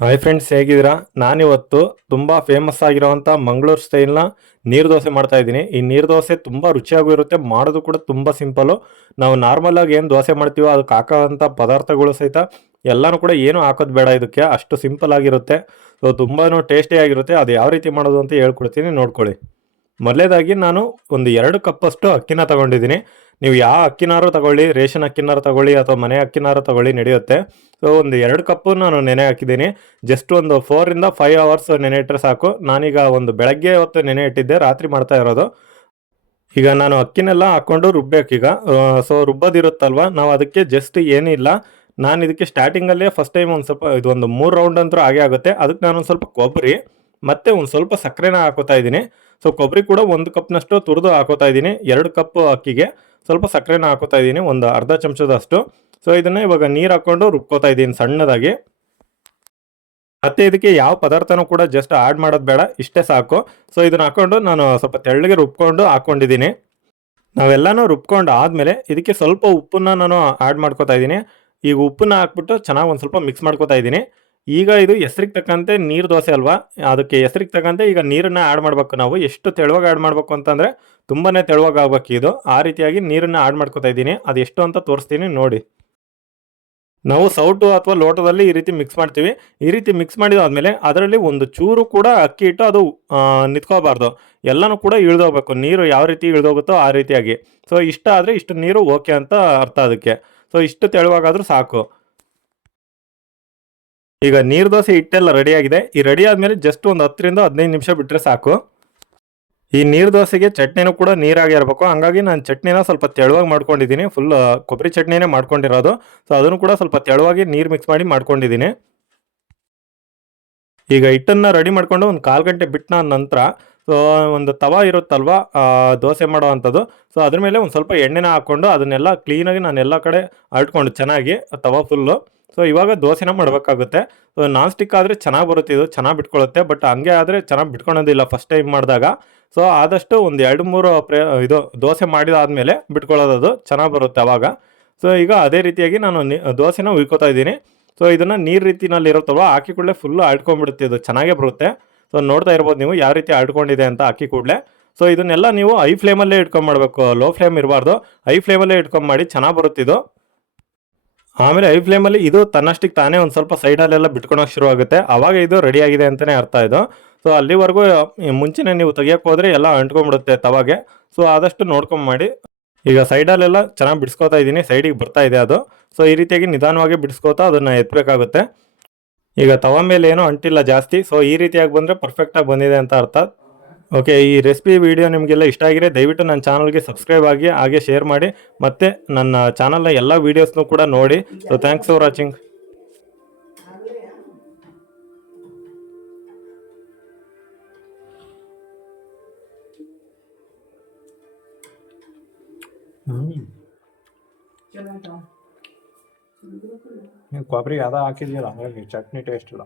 Hi friends ಹೇಗಿದ್ದೀರಾ? ನಾನಿವತ್ತು ತುಂಬ ಫೇಮಸ್ ಆಗಿರೋವಂಥ ಮಂಗಳೂರು ಸ್ಟೈಲ್ನ ನೀರು ದೋಸೆ ಮಾಡ್ತಾ ಇದ್ದೀನಿ. ಈ ನೀರು ದೋಸೆ ತುಂಬ ರುಚಿಯಾಗೂ ಇರುತ್ತೆ, ಮಾಡೋದು ಕೂಡ ತುಂಬ ಸಿಂಪಲ್ಲು ನಾವು ನಾರ್ಮಲಾಗಿ ಏನು ದೋಸೆ ಮಾಡ್ತೀವೋ ಅದಕ್ಕೆ ಹಾಕೋವಂಥ ಪದಾರ್ಥಗಳು ಸಹಿತ ಎಲ್ಲನೂ ಕೂಡ ಏನು ಹಾಕೋದು ಬೇಡ ಇದಕ್ಕೆ, ಅಷ್ಟು ಸಿಂಪಲ್ ಆಗಿರುತ್ತೆ. ಸೊ ತುಂಬಾ ಟೇಸ್ಟಿಯಾಗಿರುತ್ತೆ ಅದು ಯಾವ ರೀತಿ ಮಾಡೋದು ಅಂತ ಹೇಳ್ಕೊಡ್ತೀನಿ, ನೋಡ್ಕೊಳ್ಳಿ. ಮೊದಲೇದಾಗಿ ನಾನು ಒಂದು ಎರಡು ಕಪ್ಪಷ್ಟು ಅಕ್ಕಿನ ತಗೊಂಡಿದ್ದೀನಿ. ನೀವು ಯಾವ ಅಕ್ಕಿನಾರು ತಗೊಳ್ಳಿ, ರೇಷನ್ ಅಕ್ಕಿನಾರು ತಗೊಳ್ಳಿ ಅಥವಾ ಮನೆ ಅಕ್ಕಿನಾರು ತಗೊಳ್ಳಿ ನಡೆಯುತ್ತೆ. ಸೊ ಒಂದು ಎರಡು ಕಪ್ಪು ನಾನು ನೆನೆ ಹಾಕಿದ್ದೀನಿ. ಜಸ್ಟ್ ಒಂದು ಫೋರಿಂದ ಫೈವ್ ಅವರ್ಸ್ ನೆನೆ ಇಟ್ಟರೆ ಸಾಕು. ನಾನೀಗ ಒಂದು ಬೆಳಗ್ಗೆ ಹೊತ್ತು ನೆನೆ ಇಟ್ಟಿದ್ದೆ, ರಾತ್ರಿ ಮಾಡ್ತಾ ಇರೋದು. ಈಗ ನಾನು ಅಕ್ಕಿನೆಲ್ಲ ಹಾಕ್ಕೊಂಡು ರುಬ್ಬೇಕೀಗ. ಸೊ ರುಬ್ಬೋದಿರುತ್ತಲ್ವ? ನಾವು ಅದಕ್ಕೆ ಜಸ್ಟ್ ಏನಿಲ್ಲ. ನಾನು ಇದಕ್ಕೆ ಸ್ಟಾರ್ಟಿಂಗಲ್ಲೇ ಫಸ್ಟ್ ಟೈಮ್ ಒಂದು ಸ್ವಲ್ಪ, ಇದು ಒಂದು ಮೂರು ರೌಂಡ್ ಅಂತೂ ಹಾಗೆ ಆಗುತ್ತೆ. ಅದಕ್ಕೆ ನಾನು ಸ್ವಲ್ಪ ಕೊಬ್ಬರಿ, ಮತ್ತು ಒಂದು ಸ್ವಲ್ಪ ಸಕ್ಕರೆನ ಹಾಕೋತಾ ಇದ್ದೀನಿ. ಸೊ ಕೊಬ್ಬರಿ ಕೂಡ ಒಂದು ಕಪ್ನಷ್ಟು ತುರಿದು ಹಾಕೋತಾ ಇದ್ದೀನಿ. ಎರಡು ಕಪ್ ಅಕ್ಕಿಗೆ. ಸ್ವಲ್ಪ ಸಕ್ಕರೆನ ಹಾಕೋತಾ ಇದ್ದೀನಿ, ಒಂದು ಅರ್ಧ ಚಮಚದಷ್ಟು. ಸೊ ಇದನ್ನು ಇವಾಗ ನೀರು ಹಾಕ್ಕೊಂಡು ರುಬ್ಕೋತಾ ಇದ್ದೀನಿ ಸಣ್ಣದಾಗಿ. ಮತ್ತೆ ಇದಕ್ಕೆ ಯಾವ ಪದಾರ್ಥನೂ ಕೂಡ ಜಸ್ಟ್ ಆ್ಯಡ್ ಮಾಡೋದು ಬೇಡ, ಇಷ್ಟೇ ಸಾಕು. ಸೊ ಇದನ್ನು ಹಾಕ್ಕೊಂಡು ನಾನು ಸ್ವಲ್ಪ ತೆಳ್ಳಗೆ ರುಬ್ಕೊಂಡು ಹಾಕ್ಕೊಂಡಿದ್ದೀನಿ ನಾವೆಲ್ಲನೂ ರುಬ್ಕೊಂಡು ಆದಮೇಲೆ ಇದಕ್ಕೆ ಸ್ವಲ್ಪ ಉಪ್ಪನ್ನ ನಾನು ಆ್ಯಡ್ ಮಾಡ್ಕೋತಾ ಇದ್ದೀನಿ. ಈಗ ಉಪ್ಪನ್ನ ಹಾಕ್ಬಿಟ್ಟು ಚೆನ್ನಾಗಿ ಒಂದು ಸ್ವಲ್ಪ ಮಿಕ್ಸ್ ಮಾಡ್ಕೋತಾ ಇದ್ದೀನಿ. ಈಗ ಇದು ಹೆಸ್ರಿಗೆ ತಕ್ಕಂತೆ ನೀರು ದೋಸೆ ಅಲ್ವಾ? ಅದಕ್ಕೆ ಹೆಸ್ರಿಗೆ ತಕ್ಕಂತೆ ಈಗ ನೀರನ್ನ ಆ್ಯಡ್ ಮಾಡಬೇಕು ನಾವು. ಎಷ್ಟು ತೆಳುವಾಗಿ ಆ್ಯಡ್ ಮಾಡಬೇಕು ಅಂತಂದರೆ ತುಂಬಾ ತೆಳುವಾಗಿ ಆಗ್ಬೇಕು ಇದು. ಆ ರೀತಿಯಾಗಿ ನೀರನ್ನು ಆ್ಯಡ್ ಮಾಡ್ಕೊತಾ ಇದ್ದೀನಿ. ಅದು ಎಷ್ಟು ಅಂತ ತೋರಿಸ್ತೀನಿ ನೋಡಿ. ನಾವು ಸೌಟು ಅಥವಾ ಲೋಟದಲ್ಲಿ ಈ ರೀತಿ ಮಿಕ್ಸ್ ಮಾಡ್ತೀವಿ. ಈ ರೀತಿ ಮಿಕ್ಸ್ ಮಾಡಿದಾದ್ಮೇಲೆ ಅದರಲ್ಲಿ ಒಂದು ಚೂರು ಕೂಡ ಅಕ್ಕಿ ಇಟ್ಟು ಅದು ನಿಂತ್ಕೋಬಾರ್ದು. ಎಲ್ಲನೂ ಕೂಡ ಇಳಿದೋಗ್ಬೇಕು. ನೀರು ಯಾವ ರೀತಿ ಇಳಿದೋಗುತ್ತೋ ಆ ರೀತಿಯಾಗಿ. ಸೊ ಇಷ್ಟ ಆದರೆ ಇಷ್ಟು ನೀರು ಓಕೆ ಅಂತ ಅರ್ಥ ಅದಕ್ಕೆ. ಸೊ ಇಷ್ಟು ತೆಳುವಾಗಾದರೂ ಸಾಕು. ಈಗ ನೀರು ದೋಸೆ ಹಿಟ್ಟೆಲ್ಲ ರೆಡಿ ಆಗಿದೆ. ಈ ರೆಡಿ ಆದಮೇಲೆ ಜಸ್ಟ್ ಒಂದು ಹತ್ತರಿಂದ ಹದಿನೈದು ನಿಮಿಷ ಬಿಟ್ಟರೆ ಸಾಕು. ಈ ನೀರು ದೋಸೆಗೆ ಚಟ್ನಿನೂ ಕೂಡ ನೀರಾಗಿ ಇರಬೇಕು. ಹಂಗಾಗಿ ನಾನು ಚಟ್ನಿನ ಸ್ವಲ್ಪ ತೆಳುವಾಗಿ ಮಾಡ್ಕೊಂಡಿದ್ದೀನಿ. ಫುಲ್ ಕೊಬ್ಬರಿ ಚಟ್ನಿನೇ ಮಾಡ್ಕೊಂಡಿರೋದು. ಸೊ ಅದನ್ನು ಕೂಡ ಸ್ವಲ್ಪ ತೆಳುವಾಗಿ ನೀರು ಮಿಕ್ಸ್ ಮಾಡಿ ಮಾಡ್ಕೊಂಡಿದ್ದೀನಿ. ಈಗ ಹಿಟ್ಟನ್ನು ರೆಡಿ ಮಾಡಿಕೊಂಡು ಒಂದು ಕಾಲು ಗಂಟೆ ಬಿಟ್ಟ ನಂತರ ಸೊ ಒಂದು ತವ ಇರುತ್ತಲ್ವ ದೋಸೆ ಮಾಡೋ ಅಂಥದ್ದು. ಸೊ ಅದ್ರ ಮೇಲೆ ಒಂದು ಸ್ವಲ್ಪ ಎಣ್ಣೆನ ಹಾಕ್ಕೊಂಡು ಅದನ್ನೆಲ್ಲ ಕ್ಲೀನಾಗಿ ನಾನು ಎಲ್ಲ ಕಡೆ ಅಳ್ಕೊಂಡು ಚೆನ್ನಾಗಿ ತವ ಫುಲ್ಲು ಸೊ ಇವಾಗ ದೋಸೆನ ಮಾಡಬೇಕಾಗುತ್ತೆ. ಸೊ ನಾನ್ ಸ್ಟಿಕ್ ಆದರೆ ಚೆನ್ನಾಗಿ ಬರುತ್ತೆ ಇದು, ಚೆನ್ನಾಗಿ ಬಿಟ್ಕೊಳ್ಳುತ್ತೆ ಬಟ್ ಹಂಗೆ ಆದರೆ ಚೆನ್ನಾಗಿ ಬಿಟ್ಕೊಳೋದಿಲ್ಲ ಫಸ್ಟ್ ಟೈಮ್ ಮಾಡಿದಾಗ. ಸೊ ಆದಷ್ಟು ಒಂದು ಎರಡು ಮೂರು ಪ್ರೇ ಇದು ದೋಸೆ ಮಾಡಿದಾದ್ಮೇಲೆ ಬಿಟ್ಕೊಳ್ಳೋದು ಚೆನ್ನಾಗಿ ಬರುತ್ತೆ ಅವಾಗ. ಸೊ ಈಗ ಅದೇ ರೀತಿಯಾಗಿ ನಾನು ದೋಸೆನ ಉಯ್ಕೋತಾ ಇದ್ದೀನಿ. ಸೊ ಇದನ್ನು ನೀರು ರೀತಿನಲ್ಲಿ ಇರುತ್ತಲ್ವ, ಹಾಕಿ ಕೂಡಲೇ ಫುಲ್ಲು ಆಡ್ಕೊಂಡ್ಬಿಡುತ್ತೆ ಇದು, ಚೆನ್ನಾಗೇ ಬರುತ್ತೆ. ಸೊ ನೋಡ್ತಾ ಇರ್ಬೋದು ನೀವು ಯಾವ ರೀತಿ ಆಡ್ಕೊಂಡಿದೆ ಅಂತ ಹಾಕಿ ಕೂಡಲೇ. ಸೊ ಇದನ್ನೆಲ್ಲ ನೀವು ಐ ಫ್ಲೇಮಲ್ಲೇ ಇಟ್ಕೊಂಡು ಮಾಡಬೇಕು ಲೋ ಫ್ಲೇಮ್ ಇರಬಾರ್ದು. ಐ ಫ್ಲೇಮಲ್ಲೇ ಇಟ್ಕೊಂಡು ಮಾಡಿ ಚೆನ್ನಾಗಿ ಬರುತ್ತಿದ್ದು ಆಮೇಲೆ ಐ ಫ್ಲೇಮಲ್ಲಿ ಇದು ತನ್ನಷ್ಟಕ್ಕೆ ತಾನೇ ಒಂದು ಸ್ವಲ್ಪ ಸೈಡಲ್ಲೆಲ್ಲ ಬಿಟ್ಕೊಳಕ್ಕೆ ಶುರು ಆಗುತ್ತೆ. ಆವಾಗ ಇದು ರೆಡಿ ಆಗಿದೆ ಅಂತಲೇ ಅರ್ಥ ಇದು. ಸೊ ಅಲ್ಲಿವರೆಗೂ ಮುಂಚೆನೇ ನೀವು ತೆಗಿಯೋಕೆ ಹೋದರೆ ಎಲ್ಲ ಅಂಟ್ಕೊಂಡ್ಬಿಡುತ್ತೆ ತವಾಗೆ. ಸೊ ಆದಷ್ಟು ನೋಡ್ಕೊಂಡು ಮಾಡಿ. ಈಗ ಸೈಡಲ್ಲೆಲ್ಲ ಚೆನ್ನಾಗಿ ಬಿಡಿಸ್ಕೋತಾ ಇದ್ದೀನಿ ಸೈಡಿಗೆ ಬರ್ತಾ ಇದೆ ಅದು. ಸೊ ಈ ರೀತಿಯಾಗಿ ನಿಧಾನವಾಗಿ ಬಿಡಿಸ್ಕೋತಾ ಅದನ್ನು ಎತ್ತಬೇಕಾಗುತ್ತೆ ಈಗ ತವ ಮೇಲೆ ಏನೂ ಅಂಟಿಲ್ಲ ಜಾಸ್ತಿ. ಸೊ ಈ ರೀತಿಯಾಗಿ ಬಂದರೆ ಪರ್ಫೆಕ್ಟಾಗಿ ಬಂದಿದೆ ಅಂತ ಅರ್ಥ. ಓಕೆ ಈ ರೆಸಿಪಿ ವಿಡಿಯೋ ನಿಮಗೆಲ್ಲ ಇಷ್ಟ ಆಗಿದೆ ದಯವಿಟ್ಟು ನನ್ನ ಚಾನಲ್ಗೆ ಸಬ್ಸ್ಕ್ರೈಬ್ ಆಗಿ ಹಾಗೆ ಶೇರ್ ಮಾಡಿ ಮತ್ತು ನನ್ನ ಚಾನಲ್ನ ಎಲ್ಲ ವೀಡಿಯೋಸ್ನೂ ಕೂಡ ನೋಡಿ. ಸೊ ಥ್ಯಾಂಕ್ಸ್ ಫಾರ್ ವಾಚಿಂಗ್ ನೀವು ಕೊಬ್ಬರಿ ಅದ ಹಾಕಿದ್ಯಲ್ಲ ಹಾಗಾಗಿ ಚಟ್ನಿ ಟೇಸ್ಟ್ ಇಲ್ಲ?